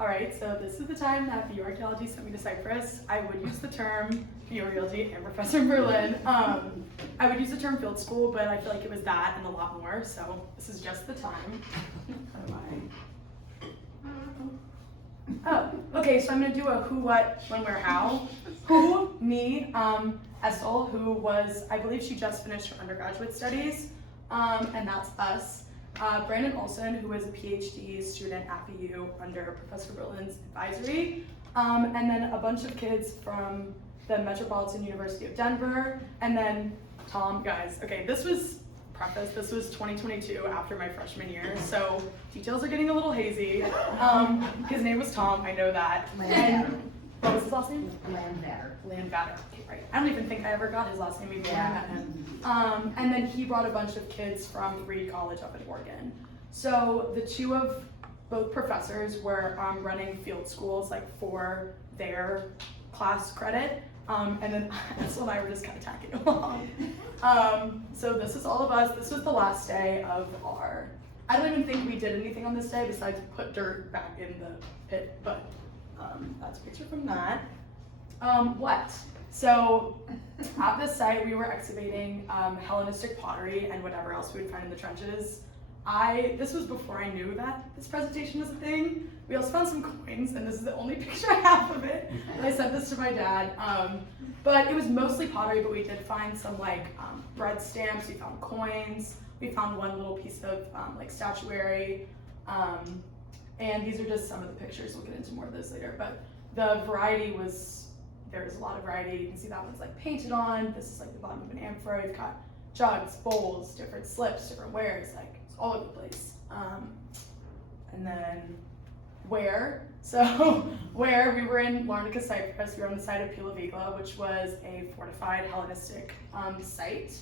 All right, so this is the time that the archaeology sent me to Cyprus. I would use the term archaeology and Professor Berlin. I would use the term field school, but I feel like it was that and a lot more, so this is just the time. Oh, okay, so I'm gonna do a who, what, when, where, how. Who, me, Essel, who was, I believe she just finished her undergraduate studies, and that's us. Brandon Olson, who is a PhD student at BU under Professor Berlin's advisory, and then a bunch of kids from the Metropolitan University of Denver, and then Tom, guys, okay, this was 2022 after my freshman year, so details are getting a little hazy. His name was Tom, I know that. And what was his last name? Landvatter, okay, right. I don't even think I ever got his last name before I met him. And then he brought a bunch of kids from Reed College up in Oregon. So the two of both professors were running field schools like for their class credit. And then Essel and I were just kind of tagging along. So this is all of us. This was the last day of our, I don't even think we did anything on this day besides put dirt back in the pit, but that's a picture from that. What? So at this site we were excavating Hellenistic pottery and whatever else we would find in the trenches. This was before I knew that this presentation was a thing. We also found some coins, and this is the only picture I have of it. And I sent this to my dad. But it was mostly pottery, but we did find some like bread stamps, we found coins, we found one little piece of like statuary. And these are just some of the pictures, we'll get into more of those later. But the variety was, there was a lot of variety. You can see that one's like painted on. This is like the bottom of an amphora. You've got jugs, bowls, different slips, different wares, like it's all over the place. And then where? So where we were in Larnaca, Cyprus, we were on the site of Pilavigla, which was a fortified Hellenistic site.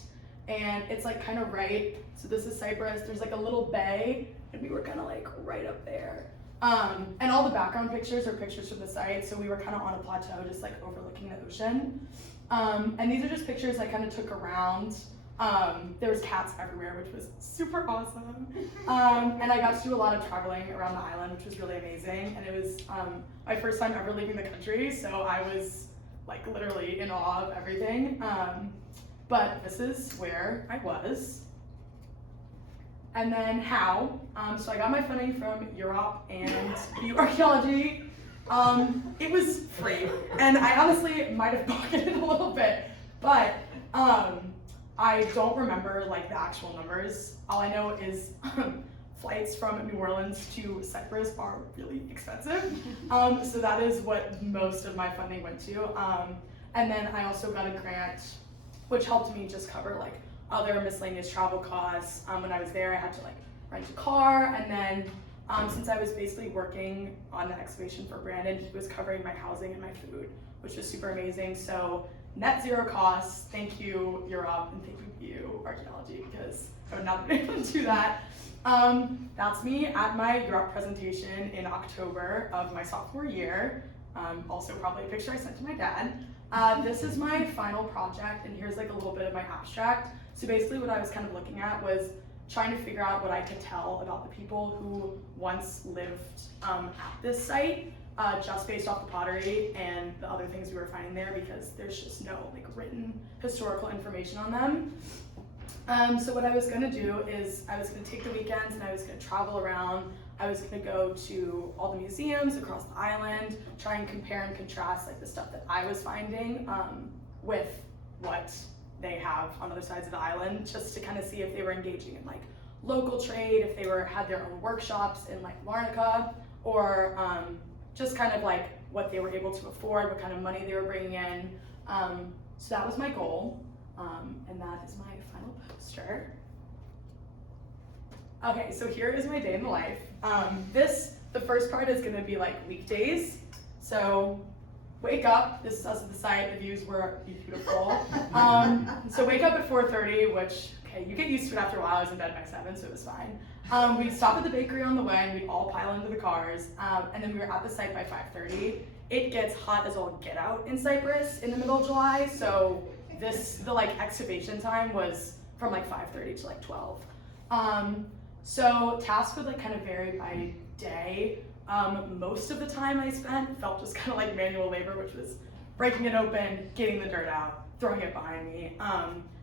And it's like kind of right, so this is Cyprus, there's like a little bay, and we were kind of like right up there. And all the background pictures are pictures from the site, so we were kind of on a plateau, just like overlooking the ocean. And these are just pictures I kind of took around. There was cats everywhere, which was super awesome. And I got to do a lot of traveling around the island, which was really amazing. And it was my first time ever leaving the country, so I was like literally in awe of everything. But this is where I was. And then how. So I got my funding from Europe and BU Archaeology. It was free, and I honestly might have pocketed a little bit, but I don't remember like the actual numbers. All I know is flights from New Orleans to Cyprus are really expensive. So that is what most of my funding went to. And then I also got a grant, which helped me just cover like other miscellaneous travel costs. When I was there, I had to like rent a car, and then since I was basically working on the excavation for Brandon, he was covering my housing and my food, which was super amazing. So net zero costs. Thank you, Europe, and thank you, Archaeology, because I would not have been able to do that. That's me at my Europe presentation in October of my sophomore year. Also probably a picture I sent to my dad. This is my final project, and here's like a little bit of my abstract. So basically what I was kind of looking at was trying to figure out what I could tell about the people who once lived at this site, just based off the pottery and the other things we were finding there, because there's just no like written historical information on them. So what I was gonna do is I was gonna take the weekends and I was gonna travel around. I was gonna go to all the museums across the island, try and compare and contrast like the stuff that I was finding with what they have on other sides of the island, just to kind of see if they were engaging in like local trade, if they had their own workshops in like Larnaca, or just kind of like what they were able to afford, what kind of money they were bringing in. So that was my goal, and that is my final poster. Okay, so here is my day in the life. The first part is gonna be like weekdays. So wake up, this is us at the site, the views were beautiful. So wake up at 4:30, which, okay, you get used to it after a while. I was in bed by 7, so it was fine. We'd stop at the bakery on the way, and we'd all pile into the cars, and then we were at the site by 5:30. It gets hot as all get out in Cyprus in the middle of July, so the like excavation time was from like 5:30 to like 12. So tasks would like kind of vary by day. Most of the time I spent felt just kind of like manual labor, which was breaking it open, getting the dirt out, throwing it behind me.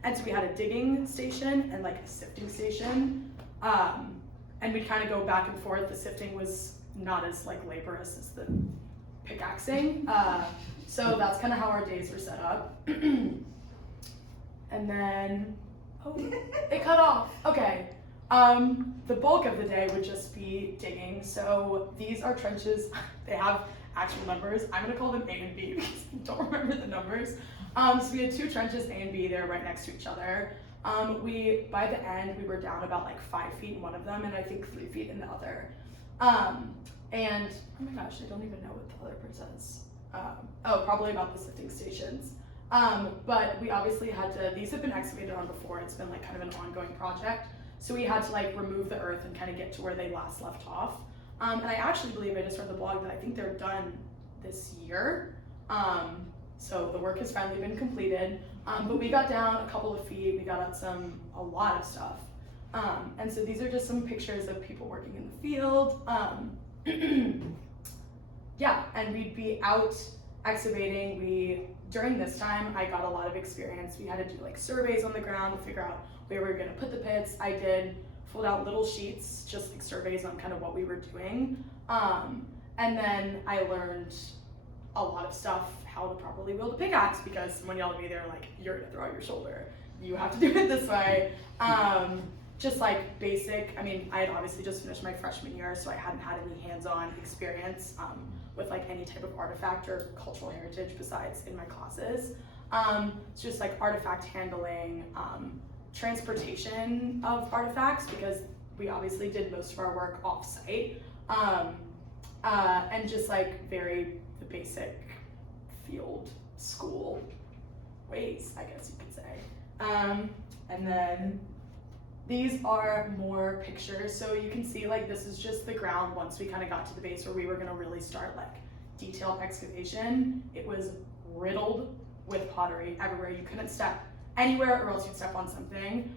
And so we had a digging station and like a sifting station. And we'd kind of go back and forth. The sifting was not as like laborious as the pickaxing. So that's kind of how our days were set up. And then, oh, it cut off. Okay. The bulk of the day would just be digging. So these are trenches. They have actual numbers. I'm gonna call them A and B because I don't remember the numbers. So we had 2 trenches, A and B, they're right next to each other. By the end, we were down about like 5 feet in one of them and I think 3 feet in the other. And oh my gosh, I don't even know what the other part says. Probably about the sifting stations. But we obviously had to, these have been excavated on before. It's been like kind of an ongoing project. So we had to like remove the earth and kind of get to where they last left off. And I actually believe I just read the blog that I think they're done this year. So the work has finally been completed. But we got down a couple of feet, we got out a lot of stuff. And so these are just some pictures of people working in the field. Yeah, and we'd be out excavating. During this time, I got a lot of experience. We had to do like surveys on the ground to figure out where we were gonna put the pits. I did filled out little sheets, just like surveys on kind of what we were doing. And then I learned a lot of stuff, how to properly wield a pickaxe, because someone yelled at me, they're like, you're gonna throw out your shoulder. You have to do it this way. Just like basic, I mean, I had obviously just finished my freshman year, so I hadn't had any hands-on experience with like any type of artifact or cultural heritage besides in my classes. It's just like artifact handling, transportation of artifacts, because we obviously did most of our work off-site, and just like the basic field school ways, I guess you could say. And then these are more pictures. So you can see like this is just the ground once we kind of got to the base where we were gonna really start like detailed excavation. It was riddled with pottery everywhere. You couldn't step anywhere or else you'd step on something.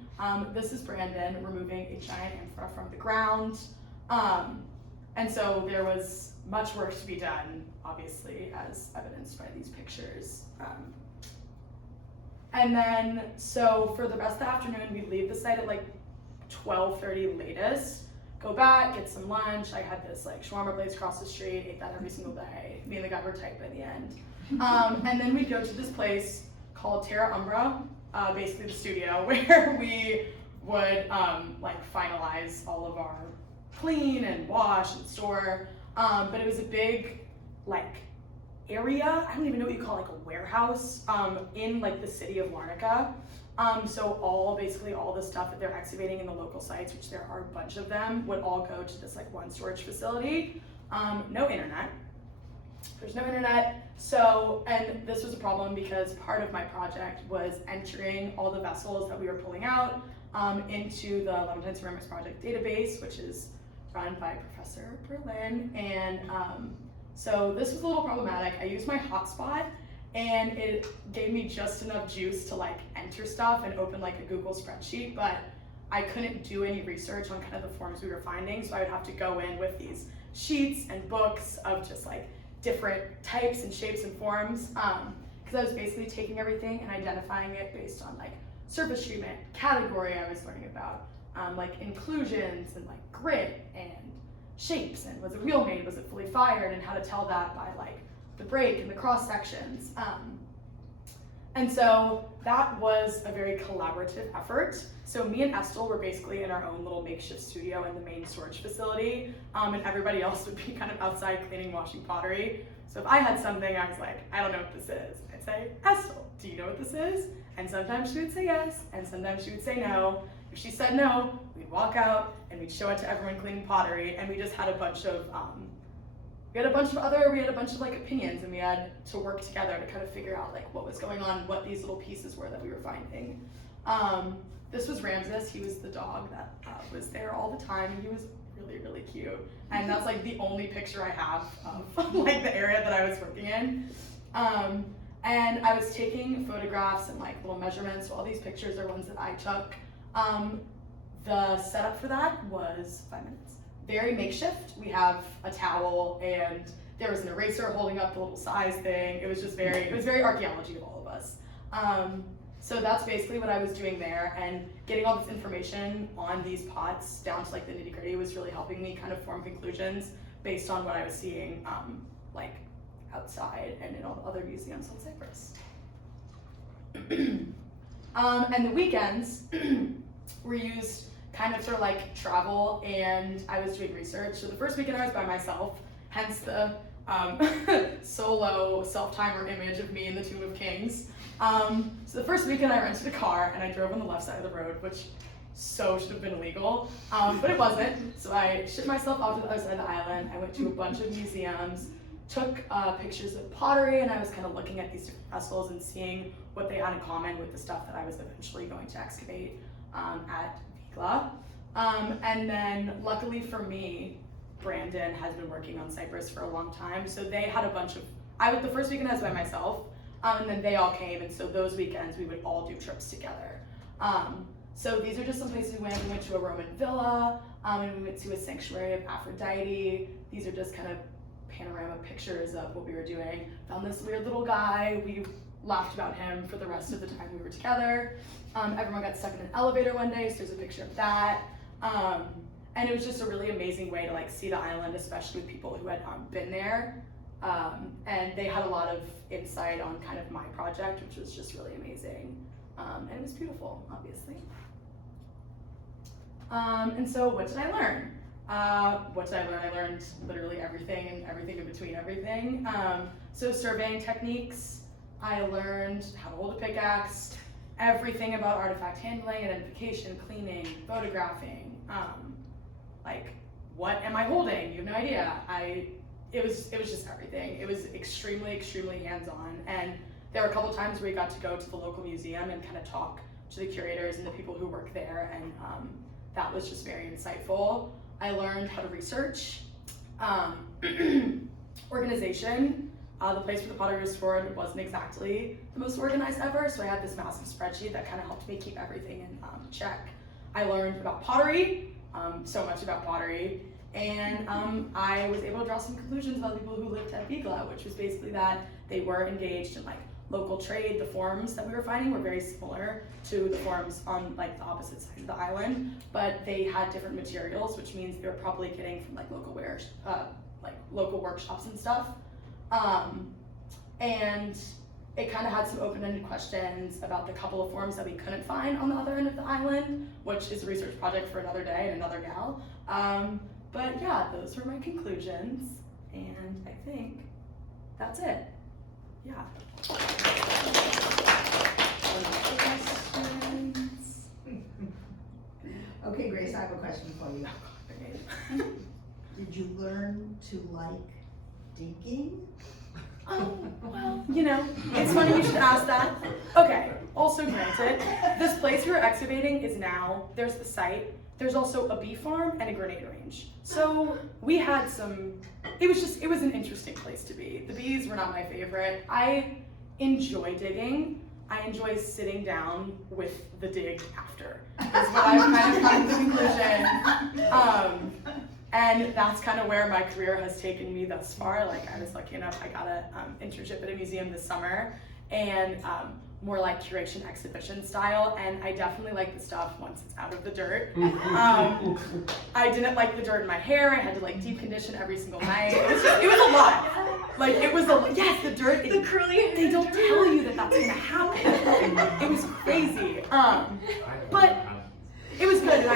This is Brandon removing a giant amphora from the ground. And so there was much work to be done, obviously, as evidenced by these pictures. And then, so for the rest of the afternoon, we'd leave the site at like 12:30 latest, go back, get some lunch. I had this like shawarma place across the street, ate that every single day. Me and the guy were tight by the end. And then we'd go to this place called Terra Umbra, basically the studio, where we would like finalize all of our clean and wash and store. But it was a big like area, I don't even know what you call like a warehouse, in like the city of Larnaca. So basically all the stuff that they're excavating in the local sites, which there are a bunch of them, would all go to this like one storage facility. No internet. There's no internet. So, and this was a problem because part of my project was entering all the vessels that we were pulling out into the Levantine Ceramics Project database, which is run by Professor Berlin. And so this was a little problematic. I used my hotspot and it gave me just enough juice to like enter stuff and open like a Google spreadsheet, but I couldn't do any research on kind of the forms we were finding. So I would have to go in with these sheets and books of just like different types and shapes and forms. Because I was basically taking everything and identifying it based on like surface treatment, category I was learning about, like inclusions and like grit and shapes, and was it wheel made, was it fully fired, and how to tell that by like the break and the cross sections. And so that was a very collaborative effort. So me and Estel were basically in our own little makeshift studio in the main storage facility, and everybody else would be kind of outside cleaning, washing pottery. So if I had something, I was like, I don't know what this is. I'd say, Estel, do you know what this is? And sometimes she would say yes, and sometimes she would say no. If she said no, we'd walk out and we'd show it to everyone cleaning pottery, and we just had a bunch of we had a bunch of like opinions, and we had to work together to kind of figure out like what was going on, what these little pieces were that we were finding. This was Ramses. He was the dog that was there all the time, and he was really, really cute. And that's like the only picture I have of like the area that I was working in. And I was taking photographs and like little measurements. So all these pictures are ones that I took. The setup for that was 5 minutes. very makeshift. We have a towel and there was an eraser holding up the little size thing. It was very archaeology of all of us. So that's basically what I was doing there, and getting all this information on these pots down to like the nitty gritty was really helping me kind of form conclusions based on what I was seeing like outside and in all the other museums on Cyprus. And the weekends were used kind of for like travel, and I was doing research. So the first weekend I was by myself, hence the solo self-timer image of me in the Tomb of Kings. So the first weekend I rented a car and I drove on the left side of the road, which so should have been illegal, but it wasn't. So I shipped myself off to the other side of the island. I went to a bunch of museums, took pictures of pottery, and I was kind of looking at these different vessels and seeing what they had in common with the stuff that I was eventually going to excavate at Vigla. And then luckily for me, Brandon has been working on Cyprus for a long time, so they had a bunch of, the first weekend I was by myself, and then they all came, and so those weekends we would all do trips together. So these are just some places we went. We went to a Roman villa, and we went to a sanctuary of Aphrodite. These are just kind of panorama pictures of what we were doing. Found this weird little guy. We laughed about him for the rest of the time we were together. Everyone got stuck in an elevator one day, so there's a picture of that. And it was just a really amazing way to like see the island, especially with people who had been there. And they had a lot of insight on kind of my project, which was just really amazing. And it was beautiful, obviously. And so what did I learn? What did I learn? I learned literally everything and everything in between everything. So surveying techniques, I learned how to hold a pickaxe, everything about artifact handling, identification, cleaning, photographing. Like, what am I holding? You have no idea. It was just everything. It was extremely, extremely hands-on. And there were a couple times where we got to go to the local museum and kind of talk to the curators and the people who work there, and that was just very insightful. I learned how to research, organization. The place where the pottery was stored wasn't exactly the most organized ever, so I had this massive spreadsheet that kind of helped me keep everything in check. I learned about pottery, so much about pottery, and I was able to draw some conclusions about the people who lived at Vigla, which was basically that they were engaged in like local trade. The forms that we were finding were very similar to the forms on like the opposite side of the island, but they had different materials, which means they were probably getting from like local local workshops and stuff. And it kind of had some open-ended questions about the couple of forms that we couldn't find on the other end of the island, which is a research project for another day and another gal. But yeah, those were my conclusions, and I think that's it. Yeah. Okay, Grace, I have a question for you. Did you learn to like digging? Oh, well, you know, it's funny you should ask that. Okay, also granted, this place we were excavating is now, there's the site, there's also a bee farm and a grenade range. So we had it was an interesting place to be. The bees were not my favorite. I enjoy digging. I enjoy sitting down with the dig after, is what I've kind of come to the conclusion. And that's kind of where my career has taken me thus far. Like, I was lucky enough, I got an internship at a museum this summer, and more like curation exhibition style, and I definitely like the stuff once it's out of the dirt. I didn't like the dirt in my hair. I had to like deep condition every single night. It was a lot. Like, it was yes, the dirt. The curly hair. They don't tell you that that's gonna happen. It was crazy. But it was good, and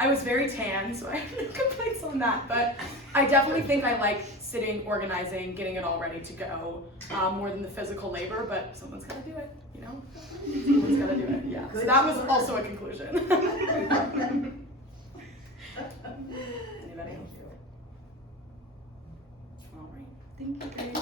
I was very tan, so I have no complaints on that. But I definitely think I like sitting, organizing, getting it all ready to go, more than the physical labor, but someone's gotta do it, you know? Someone's gotta do it, yeah. So that was also a conclusion. Anybody? All right, thank you.